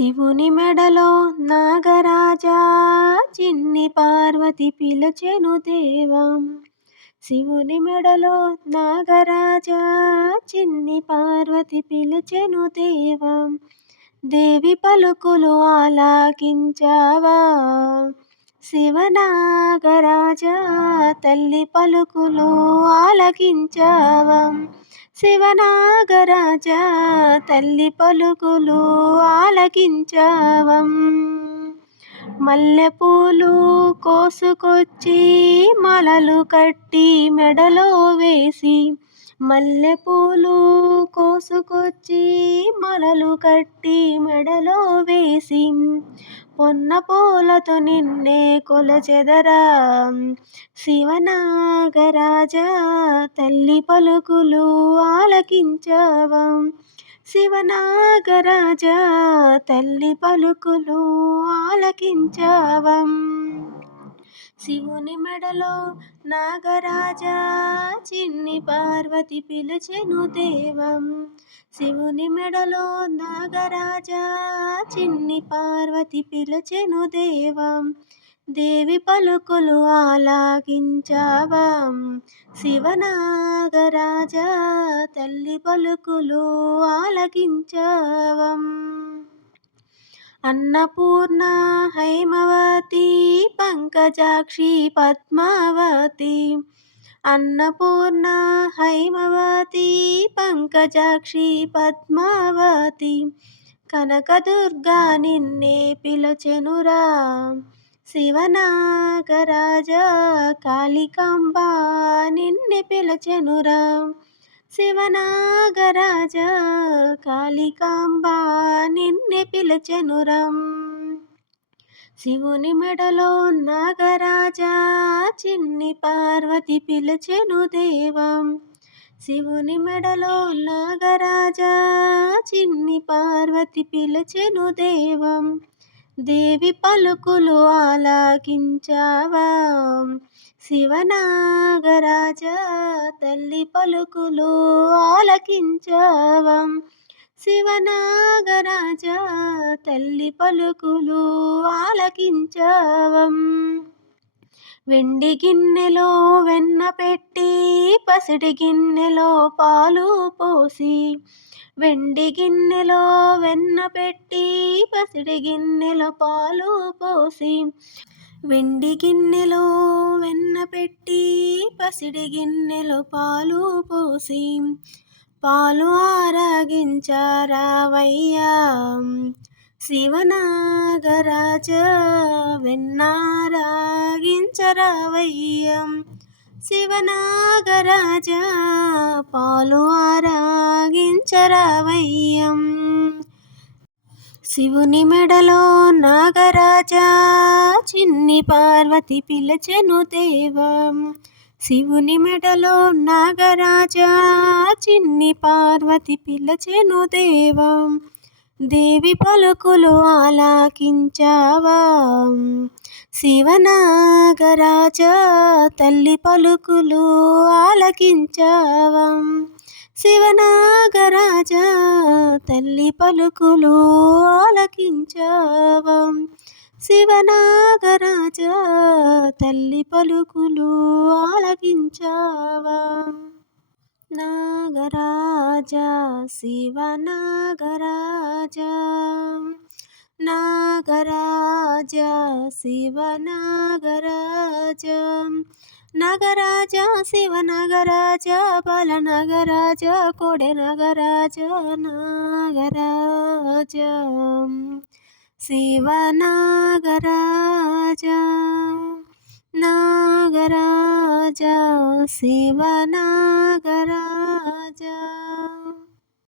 శివుని మెడలో నాగరాజా చిన్ని పార్వతి పిలచెను దేవం. శివుని మెడలో నాగరాజా చిన్ని పార్వతి పిలచెను దేవం. దేవి పలుకులు ఆలాకించావా శివనాగరాజా, తల్లి పలుకులు ఆలకించావా శివనాగరాజా, తల్లి పలుకులు ఆలకించావం. మల్లెపూలు కోసుకొచ్చి మాలలు కట్టి మెడలో వేసి, మల్లెపూలు కోసుకొచ్చి మాలలు కట్టి మెడలో వేసి, పొన్న పూలతో నిన్నే కొలచెదరా శివనాగరాజా, తల్లి పలుకులు ఆలకించావా శివనాగరాజా, తల్లి పలుకులు ఆలకించావా. శివుని మెడలో నాగరాజా చిన్ని పార్వతి పిలిచెను దేవం. శివుని మెడలో నాగరాజా చిన్ని పార్వతి పిలిచెను దేవం. దేవి పలుకులు ఆలాకించావా శివనాగరాజా, తల్లి పలుకులు ఆలకించావా. అన్నపూర్ణ హైమవతి పంకజాక్షి పద్మావతి, అన్నపూర్ణ హైమవతి పంకజాక్షి పద్మావతి, కనకదుర్గా నిన్నే పిలచెనురా శివనాగరాజా, కాళికాంబ నిన్నే పిలచెనురా శివనాగరాజా, కాళికాంబ నిన్నే పిలచెనురా. శివుని మెడలో నాగరాజా చిన్ని పార్వతి పిలచెను దేవం. శివుని మెడలో నాగరాజా చిన్ని పార్వతి పిలచెను దేవం. దేవి పలుకులు ఆలకించావా శివనాగరాజా, తల్లి పలుకులు ఆలకించావా శివనాగరాజా, తల్లి పలుకులు ఆలకించావా. వెండి గిన్నెలో వెన్న పెట్టి పసిడి గిన్నెలో పాలు పోసి, వెండి గిన్నెలో వెన్న పెట్టి పసిడి గిన్నెలో పాలు పోసి, వెండి గిన్నెలో వెన్న పెట్టి పసిడి గిన్నెలో పాలు పోసి, పాలు ఆరగించారావయ్యా శివనాగరాజా, వెన్నారాగించరావయ్యా శివనాగరాజా, పాలు ఆరగించరావయ్యా. శివుని మెడలో నాగరాజా చిన్ని పార్వతి పిలచెను దేవం. శివుని మెడలో నాగరాజా చిన్ని పార్వతి పిలచెను దేవం. దేవి పలుకులు ఆలకించావా శివనాగరాజా, తల్లి పలుకులు ఆలకించావా శివనాగరాజా, తల్లి పలుకులు ఆలకించావా శివనాగరాజా, తల్లి పలుకులు ఆలకించావా. నాగరాజా శివనాగరాజా, నాగరాజా శివనాగరాజా, నాగరాజా శివనాగరాజా, బాలనాగరాజా కోడె నాగరాజా, నాగరాజా శివనాగరాజా, నాగరాజా శివనాగరాజా.